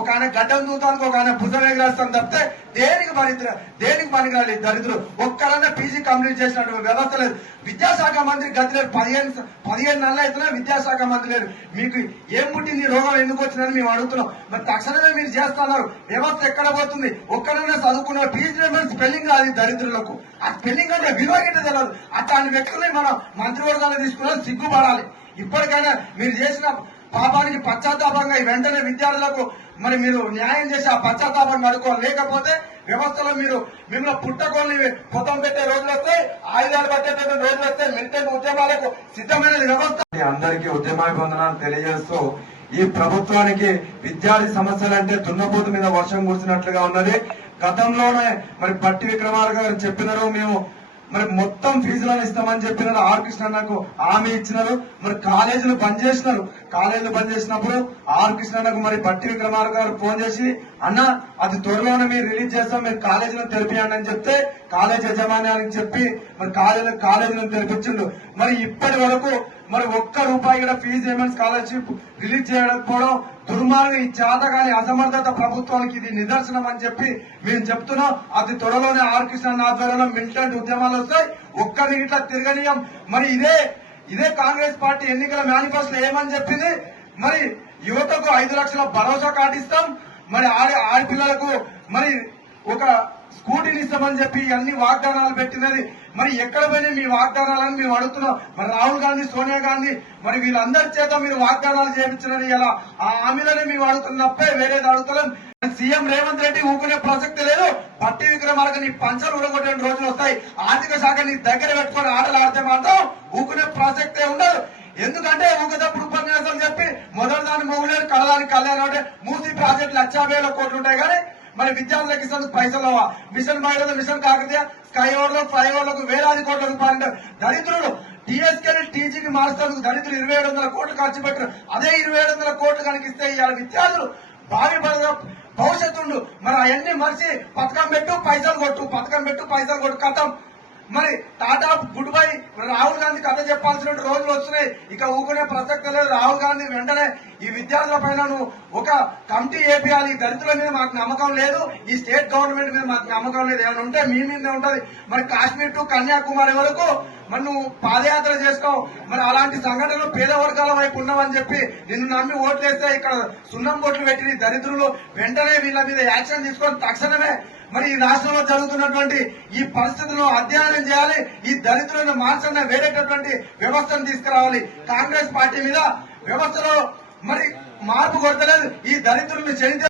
ఒక ఆయన గడ్డం దూతానికి, ఒక ఆయన భుజం ఎగరేస్తాను తప్పితే దేనికి పనికిరాలి దరిద్రులు. ఒక్కరన్నా పీజీ కంప్లీట్ చేసినట్టు వ్యవస్థ లేదు. విద్యాశాఖ మంత్రి గతి లేదు. 15 నెలలు అయితేనే విద్యాశాఖ మంత్రి లేరు. మీకు ఏం పుట్టింది, రోగం ఎందుకు వచ్చిందని మేము అడుగుతున్నాం. మరి తక్షణమే మీరు చేస్తున్నారు. వ్యవస్థ ఎక్కడ పోతుంది? ఒక్కరైనా చదువుకున్న పీజీ స్పెల్లింగ్ రాదు దరిద్రులకు. ఆ స్పెల్లింగ్ అంటే విలువ ఏంటో తెలియదు. అట్లాంటి వ్యక్తుల్ని మనం మంత్రివర్గాలు తీసుకున్నాం. సిగ్గుపడాలి. ఇప్పటికైనా మీరు చేసిన పాపానికి పశ్చాత్తాపంగా వెంటనే విద్యార్థులకు మరి మీరు న్యాయం చేసి ఆ పశ్చాత్తాపం కడుకోవాలి. లేకపోతే వ్యవస్థలో మీరు మిమ్మల్ని పుట్టకోని పొతం పెట్టే రోజులు వస్తాయి, ఆయుధాలు పట్టేటువంటి రోజులు వస్తాయి. మిలిటెంట్ ఉద్యమాలకు సిద్ధమైన వ్యవస్థ. అందరికీ ఉద్యమాభివందనాలు తెలియజేస్తూ, ఈ ప్రభుత్వానికి విద్యార్థి సమస్యలంటే దున్నపోతు మీద వర్షం కురిసినట్లుగా ఉన్నది. గతంలోనే మరి పట్టి విక్రమార్క గారు చెప్పినారు, మేము మరి మొత్తం ఫీజులను ఇస్తామని చెప్పినారు. ఆర్ కృష్ణన్నకు హామీ ఇచ్చినారు. మరి కాలేజీలు బంద్ చేసినారు. కాలేజీలు బంద్ చేసినప్పుడు ఆర్ కృష్ణన్నకు మరి పట్టి విక్రమార్క గారు ఫోన్ చేసి, అన్న అది త్వరలోనే మీరు రిలీజ్ చేస్తాం, మీరు కాలేజీలను తెరిపియండి అని చెప్తే కాలేజ్ యజమాన్యానికి చెప్పి మరి కాలేజీలను తెరిపించిండు. మరి ఇప్పటి వరకు మరి ఒక్క రూపాయి కూడా ఫీజు ఏమైనా స్కాలర్షిప్ రిలీజ్ చేయకపోవడం దుర్మార్గం. ఈ చేతగాని అసమర్థత ప్రభుత్వానికి ఇది నిదర్శనం అని చెప్పి మేము చెప్తున్నాం. అది త్వరలోనే ఆర్ కృష్ణ ఆధ్వర్యంలో మిలిటెంట్ ఉద్యమాలు వస్తాయి. ఒక్కరిని ఇట్లా తిరగనీయం. మరి ఇదే కాంగ్రెస్ పార్టీ ఎన్నికల మేనిఫెస్టో ఏమని చెప్పింది? మరి యువతకు 5 లక్షల భరోసా కార్డు ఇస్తాం, మరి ఆడపిల్లలకు మరి ఒక స్కూటీని ఇస్తామని చెప్పి అన్ని వాగ్దానాలు పెట్టినది. మరి ఎక్కడ పోయినా మీ వాగ్దానాలని మేము అడుగుతున్నాం. మరి రాహుల్ గాంధీ, సోనియా గాంధీ మరి వీళ్ళందరి చేత మీరు వాగ్దానాలు చేయించినది ఇలా ఆ హామీలనే మేము అడుగుతున్నప్పే వేరేది అడుగుతలేం. సీఎం రేవంత్ రెడ్డి ఊకునే ప్రసక్తి లేదు. పట్టి విక్రమార్క నీ పంచలు ఉడగొట్టే రోజులు వస్తాయి. ఆర్థిక శాఖ నీ దగ్గర పెట్టుకుని ఆటలు ఆడితే మాత్రం ఊకునే ప్రసక్తే ఉండదు. ఎందుకంటే ఊకదప్పుడు ఉపన్యాసాలు చెప్పి మొదటి దాని మొగులేరు కళ్ళదానికి కళ్యాణం అంటే మూసీ ప్రాజెక్టులు 1,50,000 కోట్లు ఉంటాయి. కానీ మరి విద్యార్థులకు ఇస్తుంది పైసలు మిషన్ మహిళలు, మిషన్ కాకతీయ, స్కై ఓవర్లో, ఫ్లై ఓవర్లకు వేలాది కోట్ల రూపాయలు. దరిద్రులు టీఎస్కేని టీజీకి మారుస్తారు. దరిద్రులు 2,700 కోట్లు ఖర్చు పెట్టారు. అదే 2,700 కోట్లు కనిపిస్తే ఇవాళ విద్యార్థులు భావి భవిష్యత్తు మరి అవన్నీ మరిచి పథకం పెట్టు పైసలు కొట్టు కథం. మరి టాటా గుడ్ బై. రాహుల్ గాంధీ కథ చెప్పాల్సిన రోజులు వస్తున్నాయి. ఇక ఊకునే ప్రసక్తి లేదు. రాహుల్ గాంధీ వెంటనే ఈ విద్యార్థుల పైన నువ్వు ఒక కమిటీ వేపియాలి. ఈ దళితుల మీద మాకు నమ్మకం లేదు, ఈ స్టేట్ గవర్నమెంట్ మీద మాకు నమ్మకం లేదు. ఏమైనా ఉంటే మీ మీదే ఉంటది. మరి కాశ్మీర్ టు కన్యాకుమారి వరకు మరి నువ్వు పాదయాత్ర చేసుకోవు. మరి అలాంటి సంఘటనలు పేద వర్గాల వైపు ఉన్నావని చెప్పి నిన్ను నమ్మి ఓట్లేస్తే ఇక్కడ సున్నం బొట్లు పెట్టి దరిద్రులు వెంటనే వీళ్ళ మీద యాక్షన్ తీసుకొని తక్షణమే మరి ఈ రాష్ట్రంలో జరుగుతున్నటువంటి ఈ పరిస్థితులను అధ్యయనం చేయాలి. ఈ దళితులను మార్చన్న వేరేటటువంటి వ్యవస్థను తీసుకురావాలి. కాంగ్రెస్ పార్టీ మీద వ్యవస్థలో మరి మార్పు కొడతలేదు. ఈ దళితులను చరిత్ర